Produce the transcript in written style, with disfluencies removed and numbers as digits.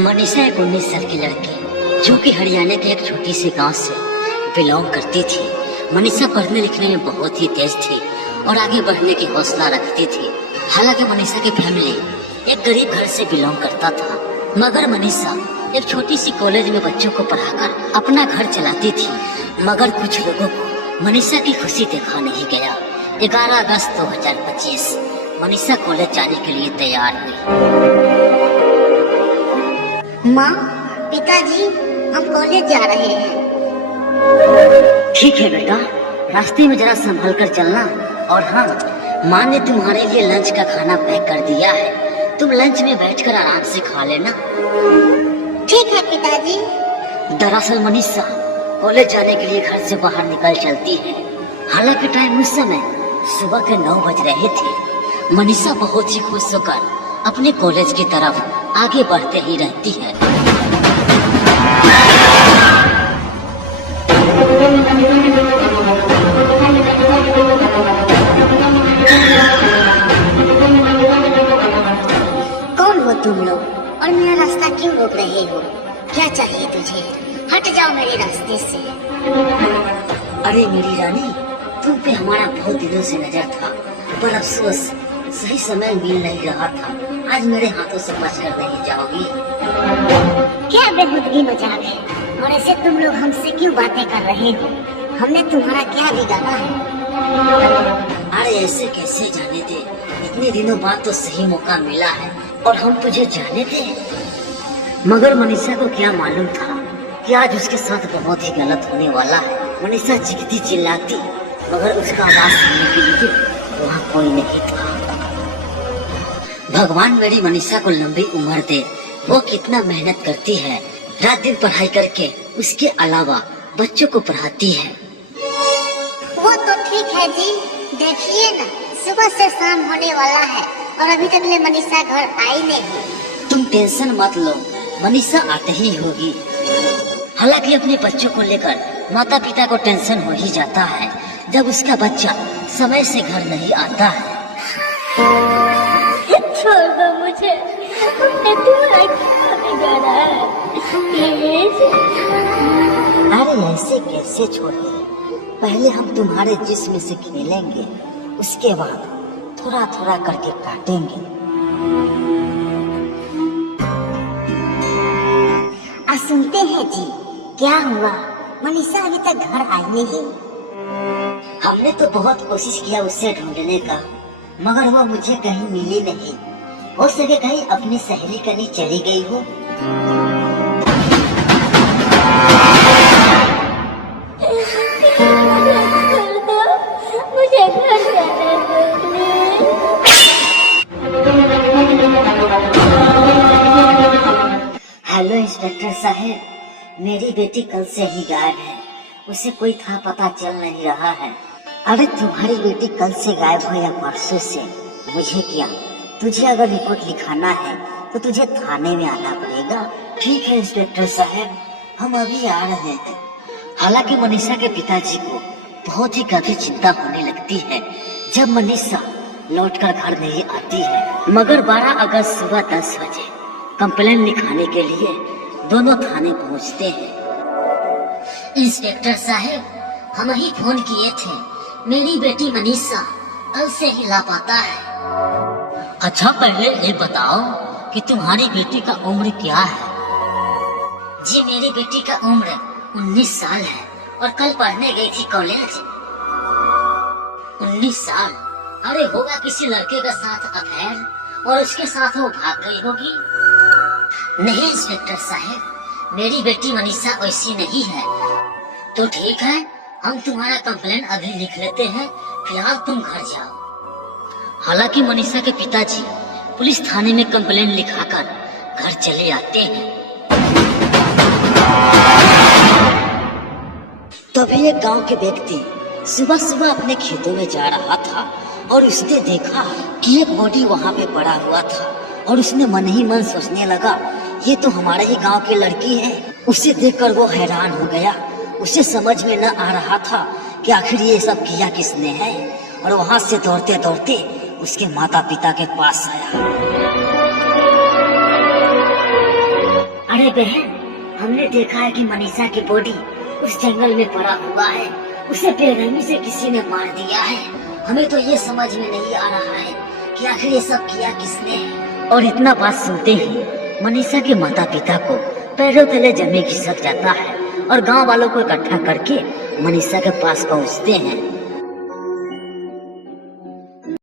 मनीषा एक 19 साल की लड़की जो कि हरियाणा के एक छोटी सी गांव से बिलोंग करती थी। मनीषा पढ़ने लिखने में बहुत ही तेज थी और आगे बढ़ने की हौसला रखती थी। हालांकि मनीषा की फैमिली एक गरीब घर से बिलोंग करता था, मगर मनीषा एक छोटी सी कॉलेज में बच्चों को पढ़ाकर अपना घर चलाती थी। मगर कुछ लोगों को मनीषा की खुशी देखा नहीं गया। 11 अगस्त 2025 मनीषा कॉलेज जाने के लिए तैयार हुई। माँ, पिताजी, हम कॉलेज जा रहे हैं। ठीक है बेटा, रास्ते में जरा संभल कर चलना। और हाँ, माँ ने तुम्हारे लिए लंच का खाना पैक कर दिया है, तुम लंच में बैठकर आराम से खा लेना। ठीक है पिताजी। दरअसल मनीषा कॉलेज जाने के लिए घर से बाहर निकल चलती है। हालांकि टाइम उस समय सुबह के 9 बज रहे थे। मनीषा बहुत ही खुश होकर अपने कॉलेज की तरफ आगे बढ़ते ही रहती है। कौन हो तुम लोग और मेरा रास्ता क्यों रोक रहे हो? क्या चाहिए तुझे? हट जाओ मेरे रास्ते से। अरे मेरी रानी, तुम पे हमारा बहुत दिनों से नजर था, पर अफसोस सही समय मिल नहीं रहा था। आज मेरे हाथों से बचकर नहीं जाओगी। क्या बेहुदगी मजाक है? और ऐसे तुम लोग हमसे क्यों बातें कर रहे हो? हमने तुम्हारा क्या बिगाड़ा है? अरे ऐसे कैसे जाने दे, इतने दिनों बाद तो सही मौका मिला है और हम तुझे जाने दे। मगर मनीषा को क्या मालूम था कि आज उसके साथ बहुत ही गलत होने वाला है। मनीषा चीखती चिल्लाती, मगर उसका आवाज सुनने के लिए वहाँ कोई नहीं था। भगवान मेरी मनीषा को लंबी उम्र दे। वो कितना मेहनत करती है, रात दिन पढ़ाई करके उसके अलावा बच्चों को पढ़ाती है। वो तो ठीक है जी, देखिए ना, सुबह से शाम होने वाला है और अभी तक ले मनीषा घर आई नहीं। तुम टेंशन मत लो, मनीषा आते ही होगी। हालांकि अपने बच्चों को लेकर माता पिता को टेंशन हो ही जाता है जब उसका बच्चा समय से घर नहीं आता है। छोड़ दो मुझे, मैं तुम्हारा क्या बिगाड़ा है? प्लीज। अरे ऐसे कैसे छोड़ दे? पहले हम तुम्हारे जिस्म से खेलेंगे, उसके बाद थोड़ा थोड़ा करके काटेंगे। सुनते हैं जी, क्या हुआ? मनीषा अभी तक घर आई नहीं। हमने तो बहुत कोशिश किया उससे ढूंढने का, मगर वो मुझे कहीं मिली नहीं। हो सके कहीं अपनी सहेली कहीं चली गई हो। मुझे घर जाना है। हेलो इंस्पेक्टर साहब, मेरी बेटी कल से ही गायब है, उसे कोई था पता चल नहीं रहा है। अरे तुम्हारी बेटी कल से गायब हो या परसों से, मुझे क्या? तुझे अगर रिपोर्ट लिखाना है तो तुझे थाने में आना पड़ेगा। ठीक है इंस्पेक्टर साहब, हम अभी आ रहे हैं। हालांकि मनीषा के पिताजी को बहुत ही काफी चिंता होने लगती है जब मनीषा लौटकर घर नहीं आती है। मगर 12 अगस्त सुबह 10 बजे कंप्लेन लिखाने के लिए दोनों थाने पहुंचते हैं। इंस्पेक्टर साहब, हम ही फोन किए थे, मेरी बेटी मनीषा कल से ही लापता है। अच्छा, पहले ये बताओ कि तुम्हारी बेटी का उम्र क्या है? जी मेरी बेटी का उम्र 19 साल है और कल पढ़ने गई थी कॉलेज। 19 साल? अरे होगा किसी लड़के के साथ अफेयर और उसके साथ वो भाग गई होगी। नहीं इंस्पेक्टर साहब, मेरी बेटी मनीषा वैसी नहीं है। तो ठीक है, हम तुम्हारा कंप्लेन अभी लिख लेते हैं, फिलहाल तुम घर जाओ। हालांकि मनीषा के पिताजी पुलिस थाने में कंप्लेन लिखाकर घर चले आते हैं। तभी एक गांव के व्यक्ति सुबह सुबह अपने खेतों में जा रहा था और उसने देखा कि एक बॉडी वहां पे पड़ा हुआ था और उसने मन ही मन सोचने लगा, ये तो हमारे ही गांव की लड़की है। उसे देखकर वो हैरान हो गया। उसे समझ में न आ रहा था कि आखिर ये सब किया किसने है, और वहां से दौड़ते दौड़ते उसके माता पिता के पास आया। अरे बहन, हमने देखा है कि मनीषा की बॉडी उस जंगल में पड़ा हुआ है। उसे बेरहमी से किसी ने मार दिया है। हमें तो ये समझ में नहीं आ रहा है कि आखिर ये सब किया किसने। और इतना बात सुनते ही मनीषा के माता पिता को पैरों तले जमीन खिसक जाता है और गांव वालों को इकट्ठा करके मनीषा के पास पहुंचते हैं।